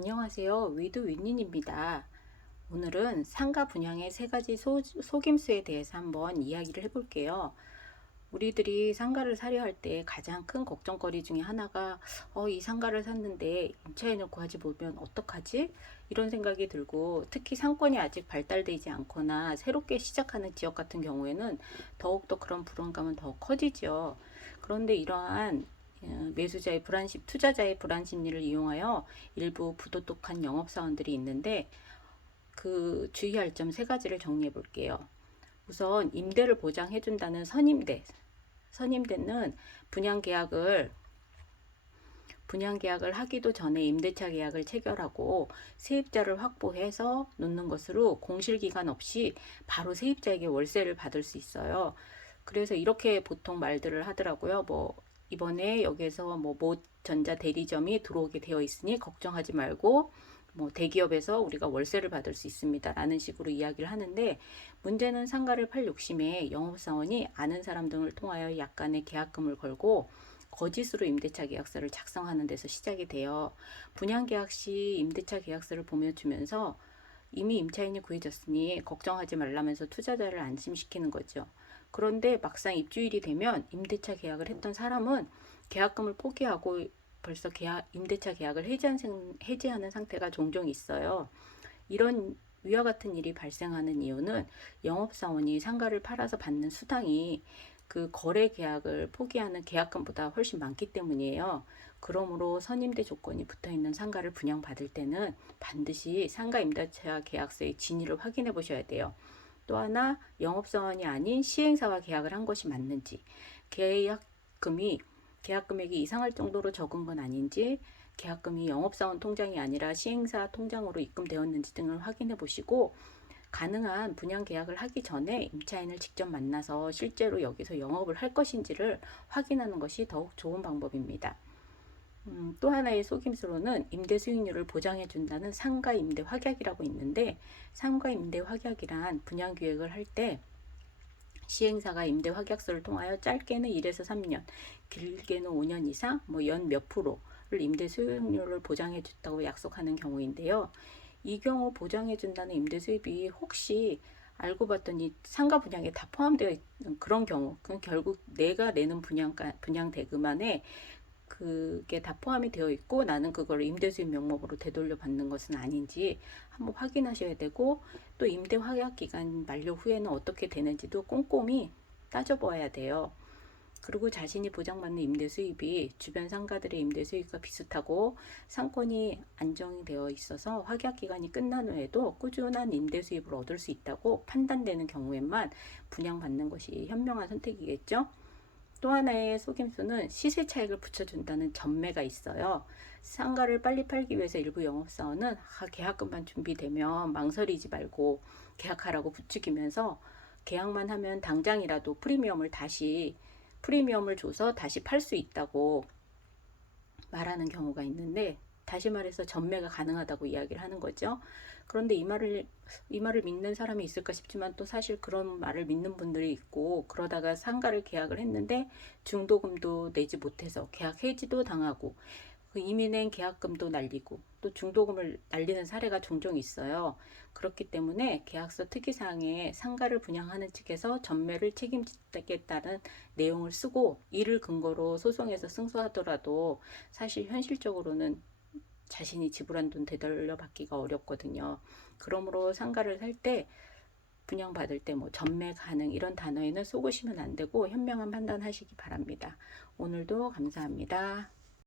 안녕하세요. 위드 윈닌입니다. 오늘은 상가 분양의 세 가지 속임수에 대해서 한번 이야기를 해볼게요. 우리들이 상가를 사려 할 때 가장 큰 걱정거리 중에 하나가 이 상가를 샀는데 임차인을 구하지 못하면 어떡하지? 이런 생각이 들고, 특히 상권이 아직 발달되지 않거나 새롭게 시작하는 지역 같은 경우에는 더욱더 그런 불안감은 더 커지죠. 그런데 이러한 매수자의 불안심, 투자자의 불안 심리를 이용하여 일부 부도덕한 영업사원들이 있는데, 그 주의할 점 세 가지를 정리해 볼게요. 우선 임대를 보장해준다는 선임대. 선임대는 분양 계약을 하기도 전에 임대차 계약을 체결하고 세입자를 확보해서 놓는 것으로 공실기간 없이 바로 세입자에게 월세를 받을 수 있어요. 그래서 이렇게 보통 말들을 하더라고요. 이번에 여기서 모 전자 대리점이 들어오게 되어 있으니 걱정하지 말고 대기업에서 우리가 월세를 받을 수 있습니다 라는 식으로 이야기를 하는데, 문제는 상가를 팔 욕심에 영업사원이 아는 사람 등을 통하여 약간의 계약금을 걸고 거짓으로 임대차 계약서를 작성하는 데서 시작이 돼요. 분양계약 시 임대차 계약서를 보여주면서 이미 임차인이 구해졌으니 걱정하지 말라면서 투자자를 안심시키는 거죠. 그런데 막상 입주일이 되면 임대차 계약을 했던 사람은 계약금을 포기하고 벌써 임대차 계약을 해지하는 상태가 종종 있어요. 이런 위와 같은 일이 발생하는 이유는 영업사원이 상가를 팔아서 받는 수당이 그 거래 계약을 포기하는 계약금보다 훨씬 많기 때문이에요. 그러므로 선임대 조건이 붙어있는 상가를 분양받을 때는 반드시 상가 임대차 계약서의 진위를 확인해 보셔야 돼요. 또 하나, 영업사원이 아닌 시행사와 계약을 한 것이 맞는지, 계약금이 계약금액이 이상할 정도로 적은 건 아닌지, 계약금이 영업사원 통장이 아니라 시행사 통장으로 입금되었는지 등을 확인해 보시고, 가능한 분양 계약을 하기 전에 임차인을 직접 만나서 실제로 여기서 영업을 할 것인지를 확인하는 것이 더욱 좋은 방법입니다. 또 하나의 속임수로는 임대 수익률을 보장해 준다는 상가 임대 확약이라고 있는데, 상가 임대 확약이란 분양 계획을 할 때 시행사가 임대 확약서를 통하여 짧게는 1에서 3년, 길게는 5년 이상, 연 몇 프로를 임대 수익률을 보장해 줬다고 약속하는 경우인데요. 이 경우 보장해 준다는 임대 수입이 혹시 알고 봤더니 상가 분양에 다 포함되어 있는 그런 경우, 그건 결국 내가 내는 분양 대금안에 그게 다 포함이 되어 있고 나는 그걸 임대 수입 명목으로 되돌려 받는 것은 아닌지 한번 확인하셔야 되고, 또 임대 확약 기간 만료 후에는 어떻게 되는지도 꼼꼼히 따져보아야 돼요. 그리고 자신이 보장받는 임대 수입이 주변 상가들의 임대 수입과 비슷하고 상권이 안정되어 있어서 확약 기간이 끝난 후에도 꾸준한 임대 수입을 얻을 수 있다고 판단되는 경우에만 분양받는 것이 현명한 선택이겠죠. 또 하나의 속임수는 시세 차익을 붙여준다는 전매가 있어요. 상가를 빨리 팔기 위해서 일부 영업사원은 계약금만 준비되면 망설이지 말고 계약하라고 부추기면서 계약만 하면 당장이라도 프리미엄을 줘서 다시 팔 수 있다고 말하는 경우가 있는데, 다시 말해서 전매가 가능하다고 이야기를 하는 거죠. 그런데 이 말을 믿는 사람이 있을까 싶지만, 또 사실 그런 말을 믿는 분들이 있고, 그러다가 상가를 계약을 했는데 중도금도 내지 못해서 계약 해지도 당하고 그 이미 낸 계약금도 날리고 또 중도금을 날리는 사례가 종종 있어요. 그렇기 때문에 계약서 특이사항에 상가를 분양하는 측에서 전매를 책임지겠다는 내용을 쓰고 이를 근거로 소송에서 승소하더라도 사실 현실적으로는 자신이 지불한 돈 되돌려 받기가 어렵거든요. 그러므로 상가를 살 때, 분양받을 때 전매 가능 이런 단어에는 속으시면 안 되고 현명한 판단하시기 바랍니다. 오늘도 감사합니다.